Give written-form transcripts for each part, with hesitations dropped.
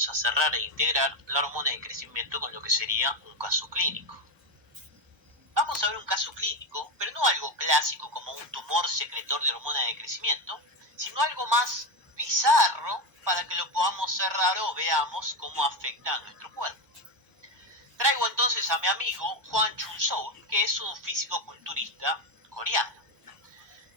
vamos a cerrar e integrar la hormona de crecimiento con lo que sería un caso clínico. Vamos a ver un caso clínico, pero no algo clásico como un tumor secretor de hormona de crecimiento, sino algo más bizarro para que lo podamos cerrar o veamos cómo afecta a nuestro cuerpo. Traigo entonces a mi amigo Hwan Chul-soo, que es un físico-culturista coreano.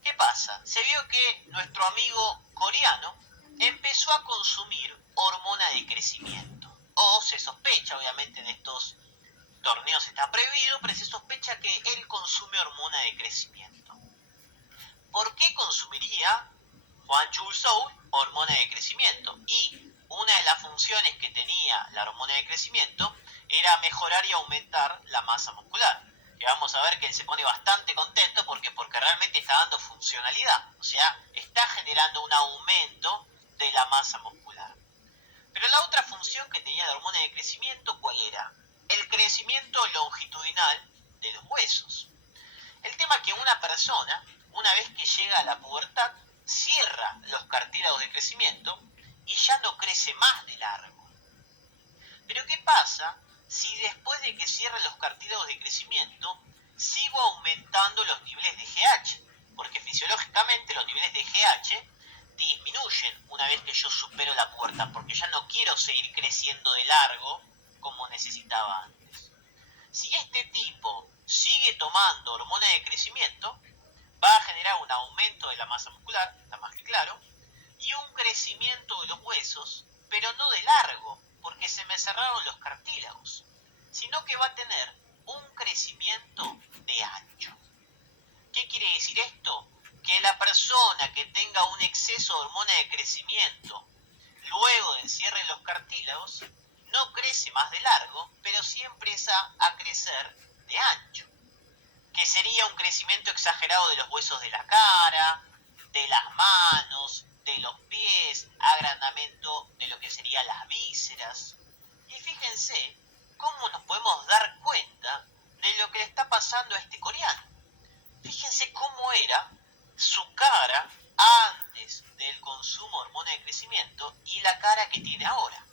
¿Qué pasa? Se vio que nuestro amigo coreano empezó a consumir hormona de crecimiento. O se sospecha, obviamente en estos torneos está prohibido, pero se sospecha que él consume hormona de crecimiento. ¿Por qué consumiría Hwan Chul-soo hormona de crecimiento? Y una de las funciones que tenía la hormona de crecimiento era mejorar y aumentar la masa muscular. Que vamos a ver que él se pone bastante contento porque realmente está dando funcionalidad, o sea, está generando un aumento de la masa muscular. Pero la otra función que tenía la hormona de crecimiento, ¿cuál era? El crecimiento longitudinal de los huesos. El tema es que una persona, una vez que llega a la pubertad, cierra los cartílagos de crecimiento y ya no crece más de largo. Pero ¿qué pasa si después de que cierre los cartílagos de crecimiento sigo aumentando los niveles de GH? Porque fisiológicamente los niveles de GH disminuyen una vez que yo supero la pubertad, porque ya no quiero seguir creciendo de largo como necesitaba antes. Si este tipo sigue tomando hormona de crecimiento, va a generar un aumento de la masa muscular, está más que claro, y un crecimiento de los huesos, pero no de largo, porque se me cerraron los cartílagos, sino que va a tener un crecimiento de ancho. ¿Qué quiere decir esto? Que la persona que tenga un exceso de hormona de crecimiento luego del cierre de los cartílagos no crece más de largo, pero sí empieza a crecer de ancho, que sería un crecimiento exagerado de los huesos de la cara, de las manos, de los pies, agrandamiento de lo que serían las vísceras. Y fíjense cómo nos podemos dar cuenta de lo que le está pasando a este coreano. Fíjense cómo era su cara antes del consumo de hormona de crecimiento y la cara que tiene ahora.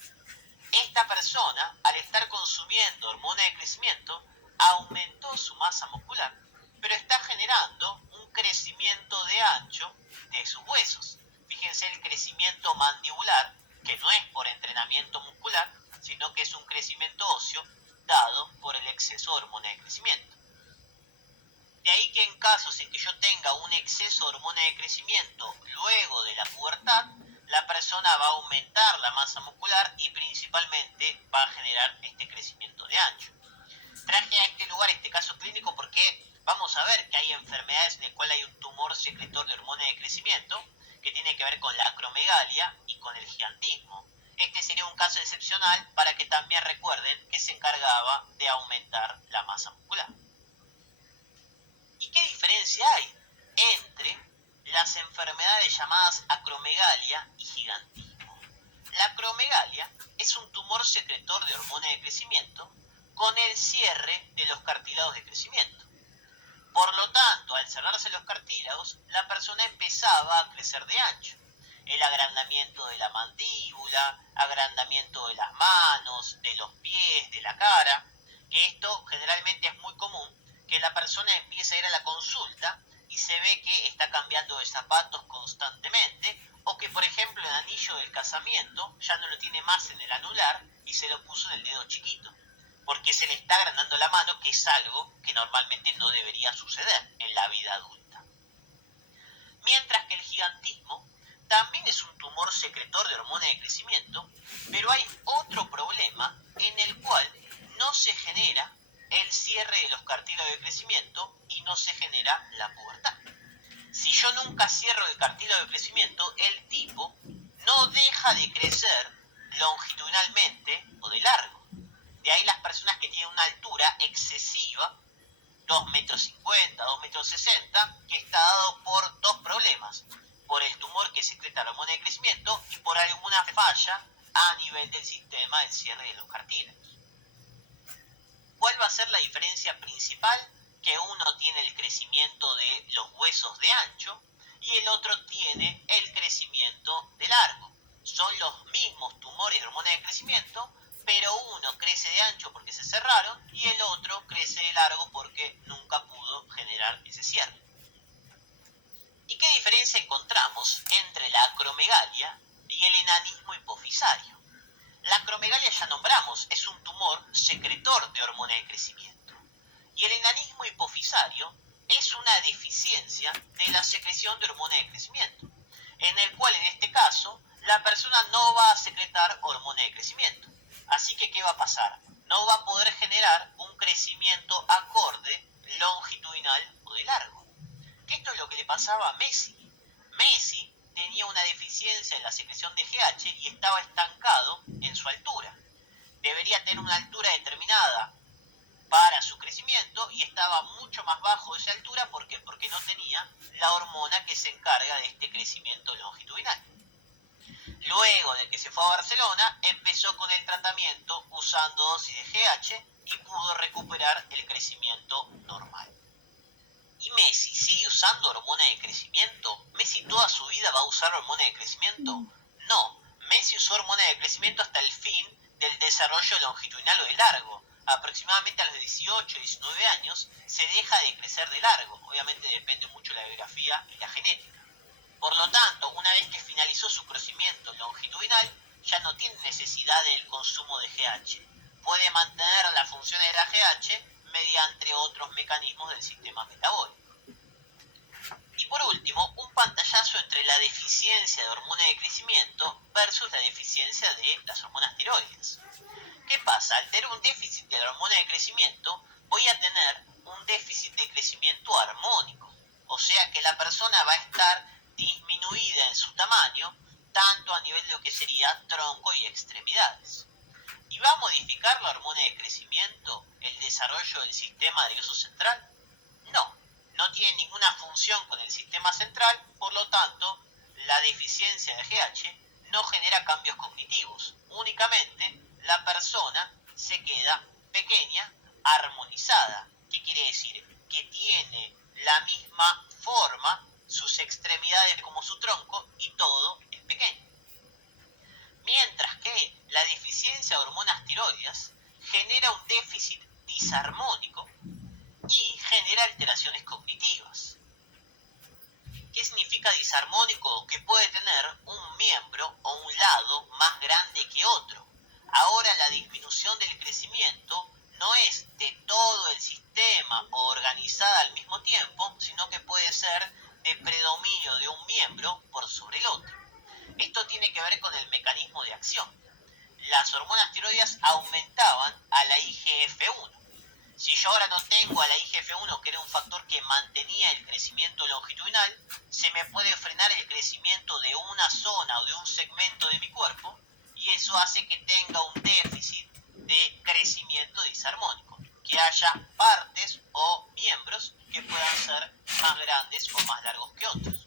Esta persona, al estar consumiendo hormona de crecimiento, aumentó su masa muscular, pero está generando un crecimiento de ancho de sus huesos. Fíjense el crecimiento mandibular, que no es por entrenamiento muscular, sino que es un crecimiento óseo dado por el exceso de hormona de crecimiento. De ahí que en casos en que yo tenga un exceso de hormona de crecimiento luego de la pubertad, la persona va a aumentar la masa muscular y principalmente va a generar este crecimiento de ancho. Traje a este lugar este caso clínico porque vamos a ver que hay enfermedades en las cuales hay un tumor secretor de hormona de crecimiento que tiene que ver con la acromegalia y con el gigantismo. Este sería un caso excepcional para que también recuerden que se encargaba de aumentar la masa muscular. ¿Y qué diferencia hay entre las enfermedades llamadas acromegalia y gigantismo? La acromegalia es un tumor secretor de hormona de crecimiento con el cierre de los cartílagos de crecimiento. Por lo tanto, al cerrarse los cartílagos, la persona empezaba a crecer de ancho. El agrandamiento de la mandíbula, agrandamiento de las manos, de los pies, de la cara, que esto generalmente es muy común, que la persona empieza a ir a la consulta y se ve que está cambiando de zapatos constantemente, o que por ejemplo el anillo del casamiento ya no lo tiene más en el anular y se lo puso en el dedo chiquito, porque se le está agrandando la mano, que es algo que normalmente no debería suceder en la vida adulta. Mientras que el gigantismo también es un tumor secretor de hormona de crecimiento, pero hay otro problema en el cual no se genera el cierre de los cartílagos de crecimiento y no se genera la pubertad. Si yo nunca cierro el cartílago de crecimiento, el tipo no deja de crecer longitudinalmente o de largo. De ahí las personas que tienen una altura excesiva, 2,50 metros, 2,60 metros, que está dado por dos problemas: por el tumor que secreta la hormona de crecimiento y por alguna falla a nivel del sistema del cierre de los cartílagos. ¿Cuál va a ser la diferencia principal? Que uno tiene el crecimiento de los huesos de ancho y el otro tiene el crecimiento de largo. Son los mismos tumores de hormona de crecimiento, crece de ancho porque se cerraron y el otro crece de largo porque nunca pudo generar ese cierre. ¿Y qué diferencia encontramos entre la acromegalia y el enanismo hipofisario? La acromegalia ya nombramos, es un tumor secretor de hormona de crecimiento. Y el enanismo hipofisario es una deficiencia de la secreción de hormona de crecimiento, en el cual en este caso la persona no va a secretar hormona de crecimiento. Así que, ¿qué va a pasar? No va a poder generar un crecimiento acorde, longitudinal o de largo. Esto es lo que le pasaba a Messi. Messi tenía una deficiencia en la secreción de GH y estaba estancado en su altura. Debería tener una altura determinada para su crecimiento y estaba mucho más bajo de esa altura porque no tenía la hormona que se encarga de este crecimiento longitudinal. Luego de que se fue a Barcelona, empezó con el tratamiento usando dosis de GH y pudo recuperar el crecimiento normal. ¿Y Messi sigue usando hormona de crecimiento? ¿Messi toda su vida va a usar hormona de crecimiento? No, Messi usó hormona de crecimiento hasta el fin del desarrollo longitudinal o de largo. Aproximadamente a los 18, 19 años se deja de crecer de largo. Obviamente depende mucho de la biografía y la genética. Por lo tanto, una vez que finalizó su crecimiento longitudinal, ya no tiene necesidad del consumo de GH. Puede mantener la función de la GH mediante otros mecanismos del sistema metabólico. Y por último, un pantallazo entre la deficiencia de hormona de crecimiento versus la deficiencia de las hormonas tiroides. ¿Qué pasa? Al tener un déficit de la hormona de crecimiento, voy a tener un déficit de crecimiento armónico. O sea que la persona va a estar disminuida en su tamaño, tanto a nivel de lo que sería tronco y extremidades. ¿Y va a modificar la hormona de crecimiento el desarrollo del sistema nervioso central? No, no tiene ninguna función con el sistema central, por lo tanto, la deficiencia de GH no genera cambios cognitivos. Únicamente la persona se queda pequeña, armonizada. ¿Qué quiere decir? Que tiene la misma forma, sus extremidades como su tronco y todo es pequeño. Mientras que la deficiencia de hormonas tiroides genera un déficit disarmónico y genera alteraciones cognitivas. ¿Qué significa disarmónico? Que puede tener un miembro o un lado más grande que otro. Ahora la disminución del crecimiento no es de todo el sistema o organizada al mismo tiempo, sino que puede ser de predominio de un miembro por sobre el otro. Esto tiene que ver con el mecanismo de acción. Las hormonas tiroides aumentaban a la IGF-1. Si yo ahora no tengo a la IGF-1, que era un factor que mantenía el crecimiento longitudinal, se me puede frenar el crecimiento de una zona o de un segmento de mi cuerpo y eso hace que tenga un déficit de crecimiento disarmónico, que haya partes o miembros que puedan ser más grandes o más largos que otros.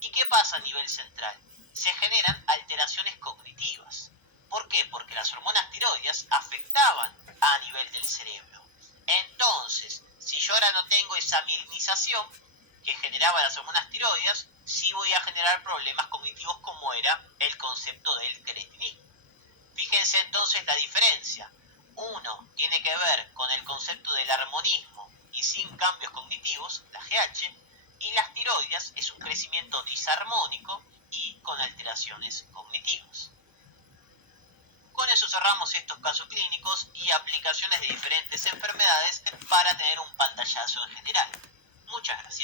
¿Y qué pasa a nivel central? Se generan alteraciones cognitivas. ¿Por qué? Porque las hormonas tiroides afectaban a nivel del cerebro. Entonces, si yo ahora no tengo esa mielinización que generaba las hormonas tiroides, sí voy a generar problemas cognitivos como era el concepto del cretinismo. Fíjense entonces la diferencia. Uno tiene que ver con el concepto del armonismo y sin cambios cognitivos, la GH, y las tiroides es un crecimiento disarmónico y con alteraciones cognitivas. Con eso cerramos estos casos clínicos y aplicaciones de diferentes enfermedades para tener un pantallazo en general. Muchas gracias.